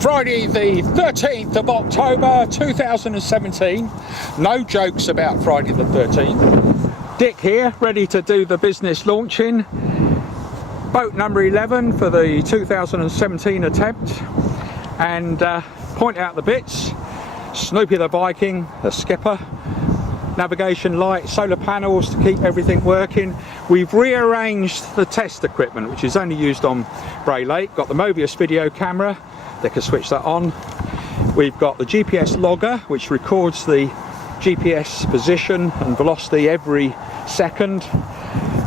Friday the 13th of October 2017. No jokes about Friday the 13th. Dick here, ready to do the business launching. Boat number 11 for the 2017 attempt. And point out the bits. Snoopy the Viking, the skipper. Navigation light, solar panels to keep everything working. We've rearranged the test equipment, which is only used on Bray Lake. Got the Mobius video camera. They can switch that on. We've got the GPS logger, which records the GPS position and velocity every second.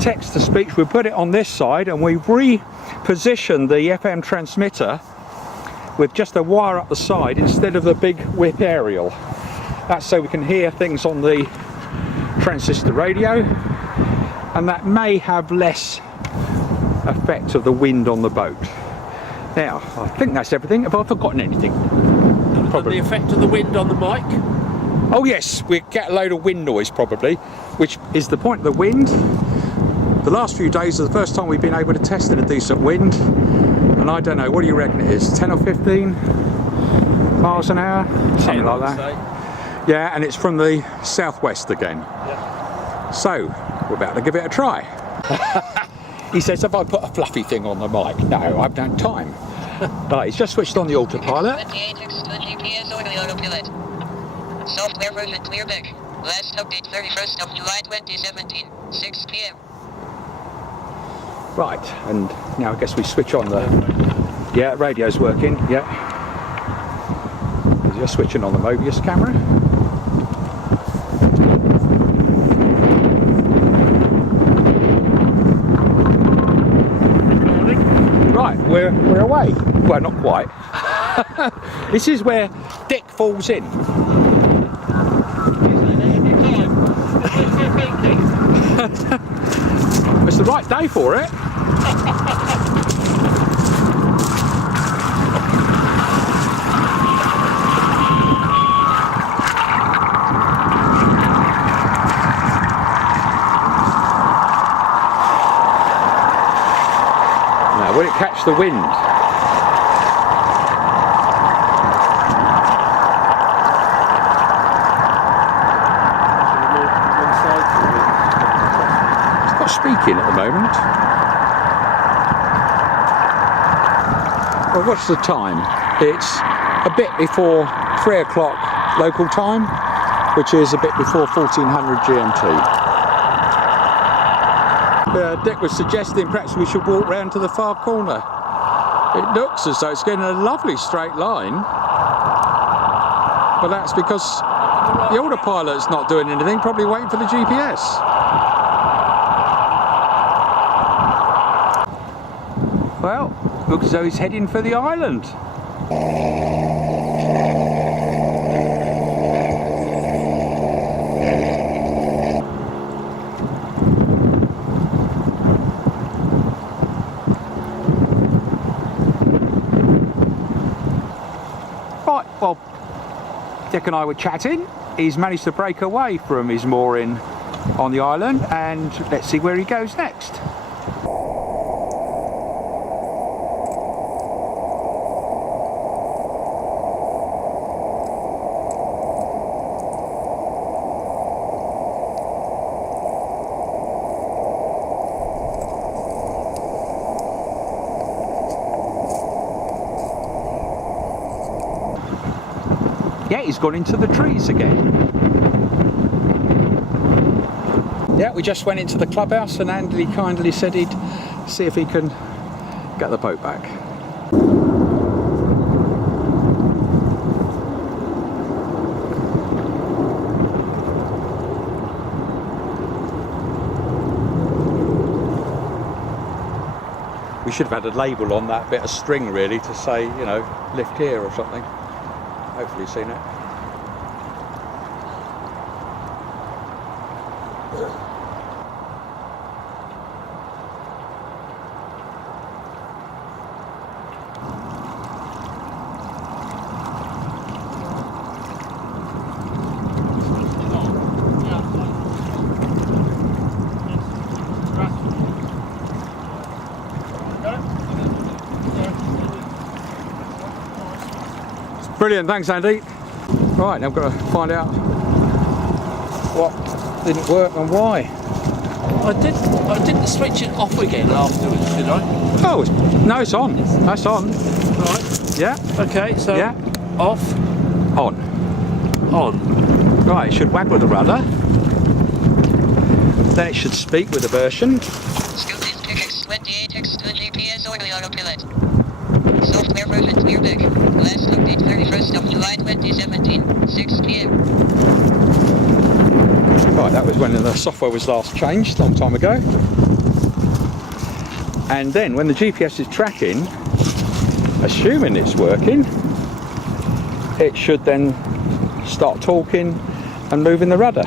Text to speech, we put it on this side, and we've repositioned the FM transmitter with just a wire up the side instead of the big whip aerial. That's so we can hear things on the transistor radio, and that may have less effect of the wind on the boat. Now, I think that's everything. Have I forgotten anything? Probably. And the effect of the wind on the mic? Oh yes, we get a load of wind noise probably, which is the point of the wind. The last few days are the first time we've been able to test in a decent wind, and I don't know, what do you reckon it is? 10 or 15 miles an hour? Something like that. Say. Yeah, and it's from the southwest again. Yeah. So, we're about to give it a try. He says, have I put a fluffy thing on the mic? No, I've done time. Right, he's just switched on the autopilot. Software version clearback. Last update 31st of July 2017, 6 p.m. Right, and now I guess we switch on the... Yeah, radio's working, yeah. He's just switching on the Mobius camera. Right, we're away. Well, not quite. This is where Dick falls in. It's the right day for it. Now, will it catch the wind? Speaking at the moment. Well, what's the time? It's a bit before 3 o'clock local time, which is a bit before 1400 GMT. Dick was suggesting perhaps we should walk round to the far corner. It looks as though it's getting a lovely straight line, but that's because the autopilot's not doing anything, probably waiting for the GPS. Well, looks as though he's heading for the island. Right, well, Dick and I were chatting. He's managed to break away from his mooring on the island, and let's see where he goes next. Yeah, he's gone into the trees again. Yeah, we just went into the clubhouse and Andy kindly said he'd see if he can get the boat back. We should have had a label on that bit of string really to say, you know, lift here or something. Hopefully you've seen it. Brilliant, thanks Andy. Right, now I've got to find out what didn't work and why. I didn't switch it off again afterwards, did I? Oh, no, it's on. That's on. Right. Yeah. Okay, so Yeah. off, On. on. Right, it should waggle the rudder. Then it should speak with the version. Snoopy's Pickaxe 28X2 GPS only autopilot. Software version clear big. Last update 31st of July 2017, 6 p.m. Right, that was when the software was last changed, a long time ago. And then when the GPS is tracking, assuming it's working, it should then start talking and moving the rudder.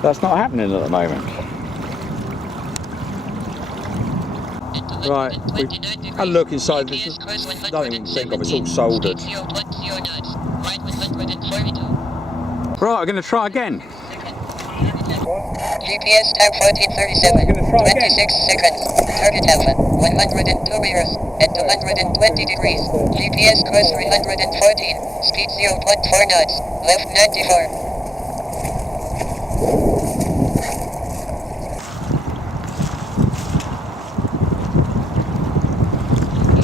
That's not happening at the moment. Right, we've had a look inside. There's nothing we can think of, it's all soldered. Right, I'm going to try again. GPS time 1437. 26 seconds. Target alpha 102 meters at 220 degrees. GPS course 314. Speed 0.4 knots. Left 94.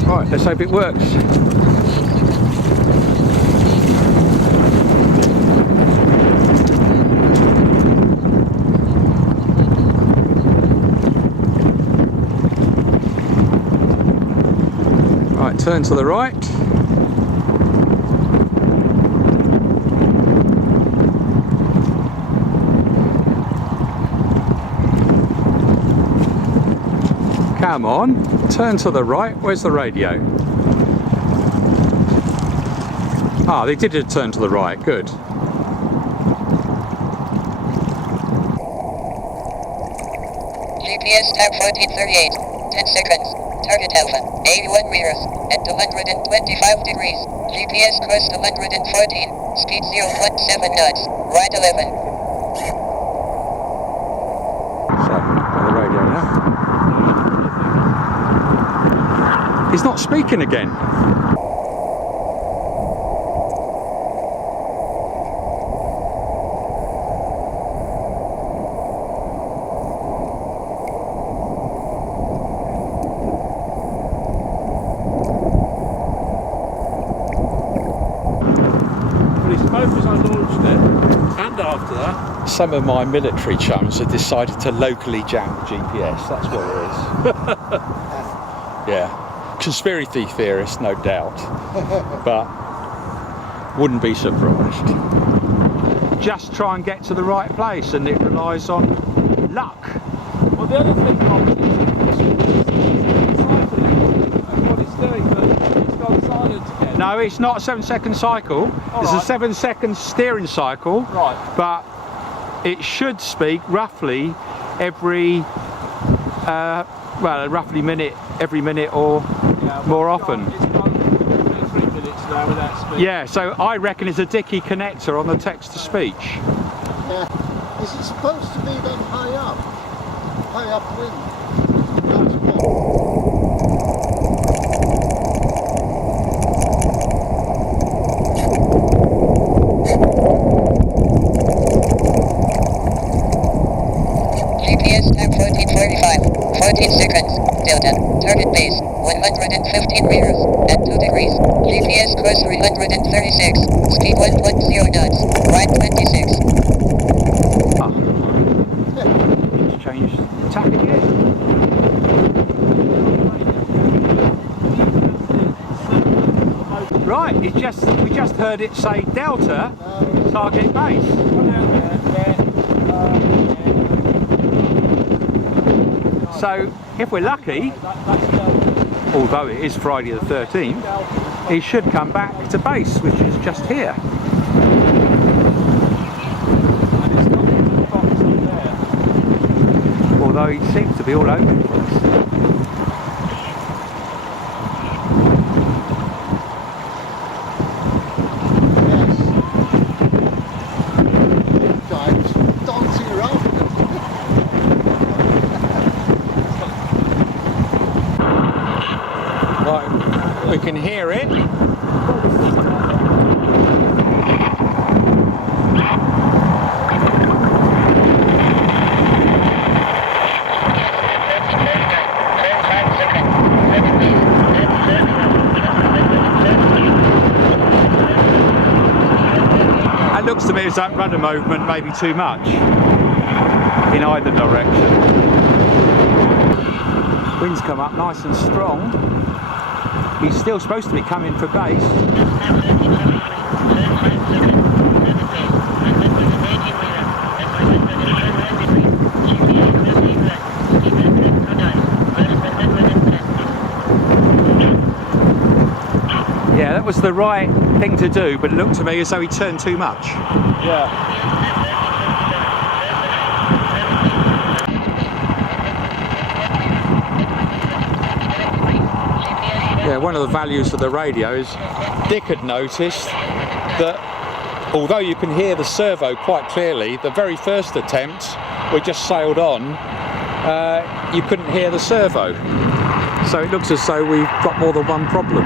Right, let's hope it works. Right, turn to the right. Come on, turn to the right. Where's the radio? Ah, they did turn to the right, good. GPS time 1438. 10 seconds. Target alpha 81 meters at 225 degrees. GPS course 214. Speed 0.7 knots. Right 11. So, on the radio now. He's not speaking again. Some of my military chums have decided to locally jam the GPS, that's what it is. Yeah, conspiracy theorists, no doubt, but wouldn't be surprised. Just try and get to the right place and it relies on luck. Well, the other thing, Rob, is what it's doing, but it's gone silent again. No, it's not a 7-second cycle. It's a 7-second steering cycle, right. But it should speak roughly every, roughly every minute or more often. It's gone 3 minutes now without speaking. Yeah, so I reckon it's a dicky connector on the text-to-speech. Yeah. Is it supposed to be then high up? High upwind? That's what. GPS time 1445. 14 seconds. Delta. Target base 115 meters at 2 degrees. GPS course 336. Speed 1.0 knots. Right 26. Ah. Let's change the tack again. Right, we just heard it say Delta, target base. So if we're lucky, although it is Friday the 13th, he should come back to base, which is just here. Although he seems to be all over the place. We can hear it. because that rudder movement may be too much in either direction. Wind's come up nice and strong. He's still supposed to be coming for base. Yeah, that was the right thing to do, but it looked to me as though he turned too much. Yeah. Yeah, one of the values of the radio is Dick had noticed that although you can hear the servo quite clearly, the very first attempt we just sailed on, you couldn't hear the servo. So it looks as though we've got more than one problem.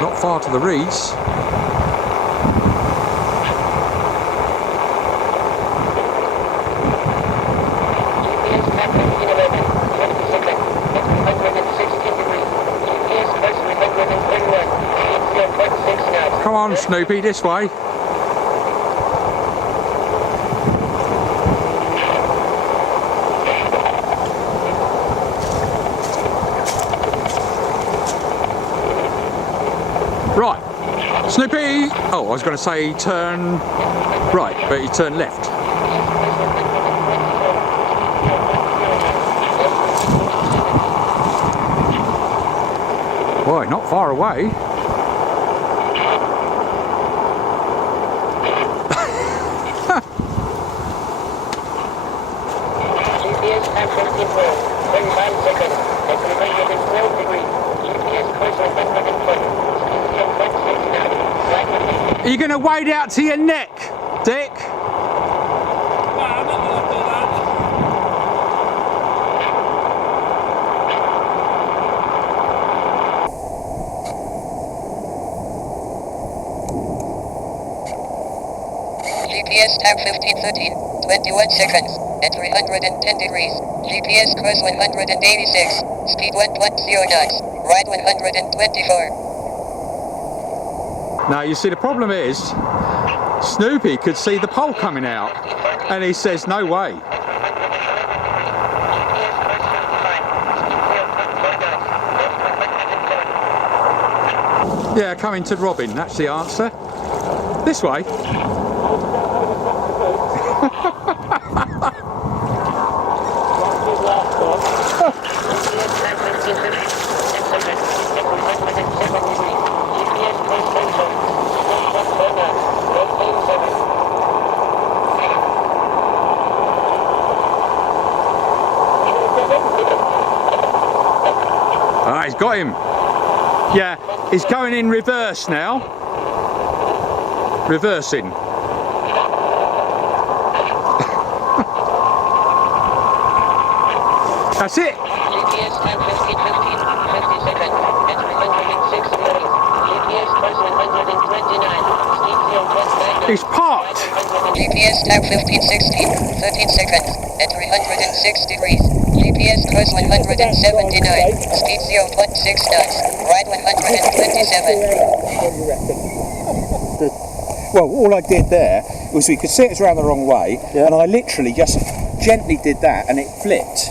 Not far to the reeds. Come on, Snoopy, this way. Right, Snoopy. Oh, I was going to say turn right, but you turn left. Boy, not far away. Are you going to wade out to your neck, Dick? No, I'm not going to do that. GPS time 1513, 21 seconds, at 310 degrees. GPS course 186, speed 1.0 knots, ride 124. Now, you see, the problem is, Snoopy could see the pole coming out, and he says, no way. Yeah, coming to Robin, that's the answer. This way. Ah, he's got him. Yeah, he's going in reverse now. Reversing. That's it. GPS time 1515, 50 seconds, at 306 degrees. GPS course 129, speed 0.9. He's parked. GPS time 1516, 13 seconds, at 306 degrees. GPS course 179, speed 0.6 knots, ride 127. Well, all I did there was we could see it was around the wrong way, and I literally just gently did that and it flipped.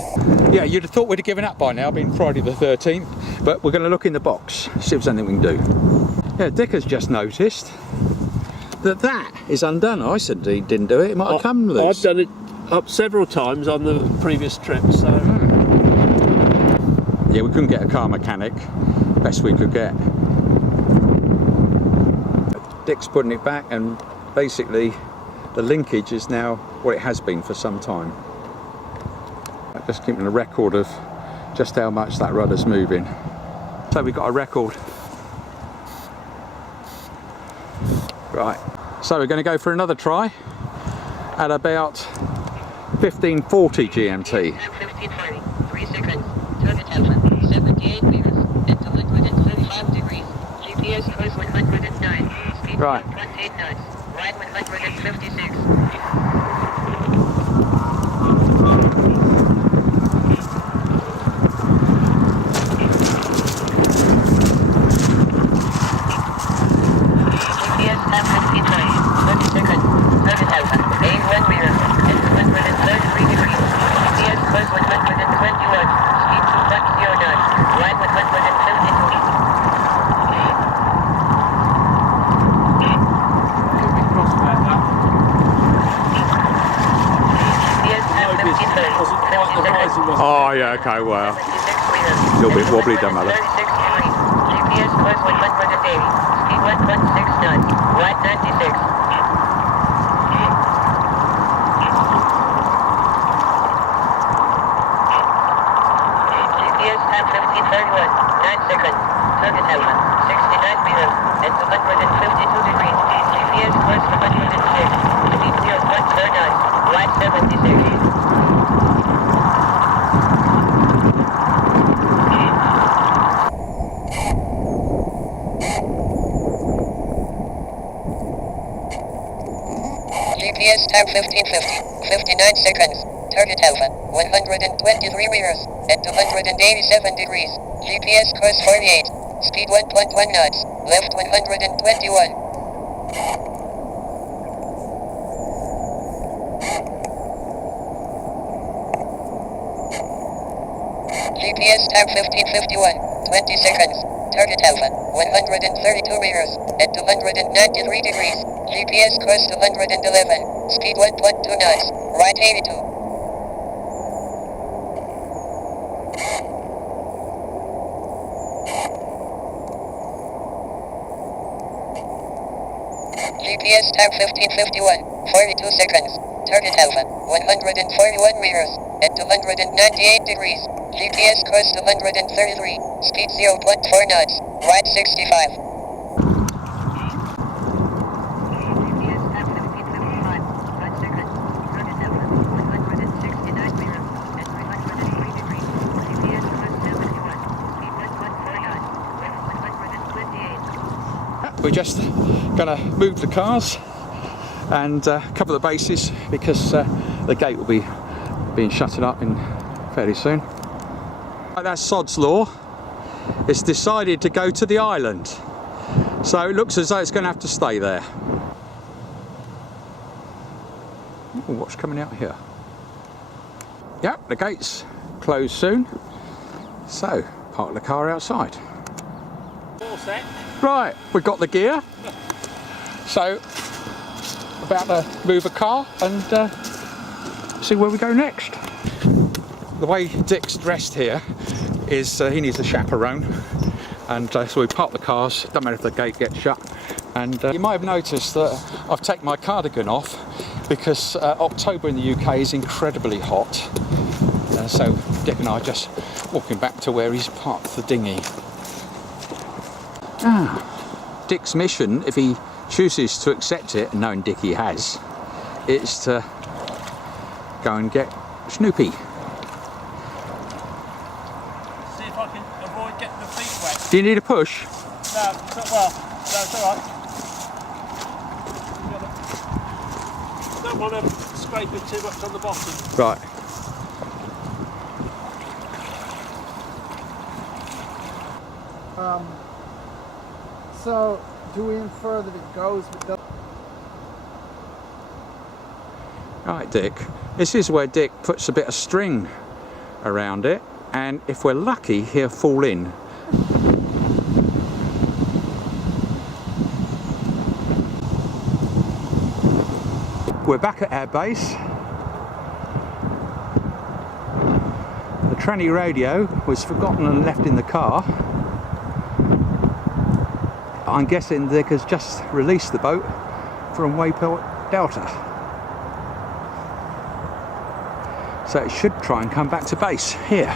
Yeah, you'd have thought we'd have given up by now, being Friday the 13th, but we're going to look in the box, see if there's anything we can do. Yeah, Dick has just noticed that that is undone. I said he didn't do it, it might have come loose. I've done it up several times on the previous trip, so... Yeah, we couldn't get a car mechanic, best we could get. Dick's putting it back, and basically the linkage is now what it has been for some time. Just keeping a record of just how much that rudder's moving. So we've got a record. Right, so we're going to go for another try at about 1540 GMT. 1540, 3 seconds, target alpha, 78 meters, at 235 degrees. GPS course 109, speed Right. 1.8 knots, ride 156. Yeah, okay, well. A little bit wobbly, don't matter. 36 degrees. GPS course 180. Speed 1.6 knots. Right 96. GPS time 1531. 9 seconds. Target Alpha. 69 meters. At 252 degrees. GPS course 106. Speed 0.4 knots. Right 76. GPS time 1550, 59 seconds. Target Alpha, 123 meters, at 287 degrees. GPS course 48, speed 1.1 knots, left 121. GPS time 1551, 20 seconds. Target Alpha, 132 meters, at 293 degrees. GPS course 211, speed 1.2 knots, right 82. GPS time 1551, 42 seconds. Target Alpha, 141 meters, at 298 degrees. GPS course 233, speed 0.4 knots, right 65. We're just going to move the cars and cover the bases because the gate will be being shuttered up in fairly soon. That's Sod's Law. It's decided to go to the island, so it looks as though it's going to have to stay there. Ooh, what's coming out here? Yep, the gate's closed soon, so park the car outside. All set. Right, we've got the gear, so about to move a car and see where we go next. The way Dick's dressed here is he needs a chaperone, and so we park the cars, don't matter if the gate gets shut. And you might have noticed that I've taken my cardigan off because October in the UK is incredibly hot, so Dick and I are just walking back to where he's parked the dinghy. Dick's mission, if he chooses to accept it, and knowing Dick he has, is to go and get Snoopy. See if I can avoid getting the feet wet. Do you need a push? No, it's not, well, no, it's alright. I don't want to scrape it too much on the bottom. Right. So, do we infer that it goes with the... Right, Dick. This is where Dick puts a bit of string around it, and if we're lucky, he'll fall in. We're back at our base. The tranny radio was forgotten and left in the car. I'm guessing Dick has just released the boat from Wayport Delta. So it should try and come back to base here.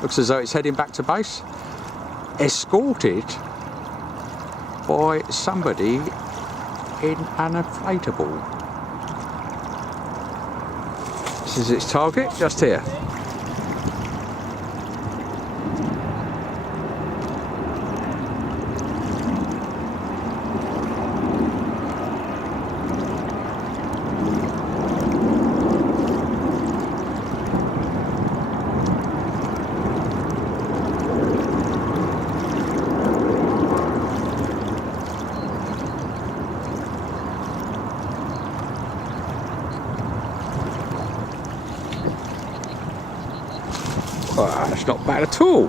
Looks as though it's heading back to base, escorted by somebody in an inflatable. This is its target, just here. Oh, that's not bad at all.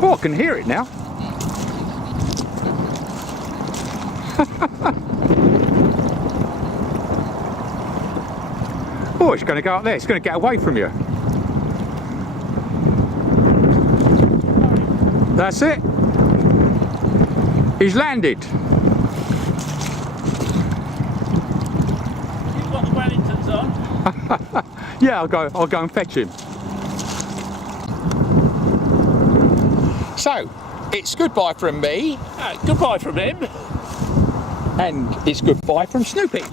Oh, I can hear it now. Oh, it's going to go up there. It's going to get away from you. That's it. He's landed. You've got the Wellingtons on. Yeah, I'll go and fetch him. So, it's goodbye from me. Goodbye from him. And it's goodbye from Snoopy.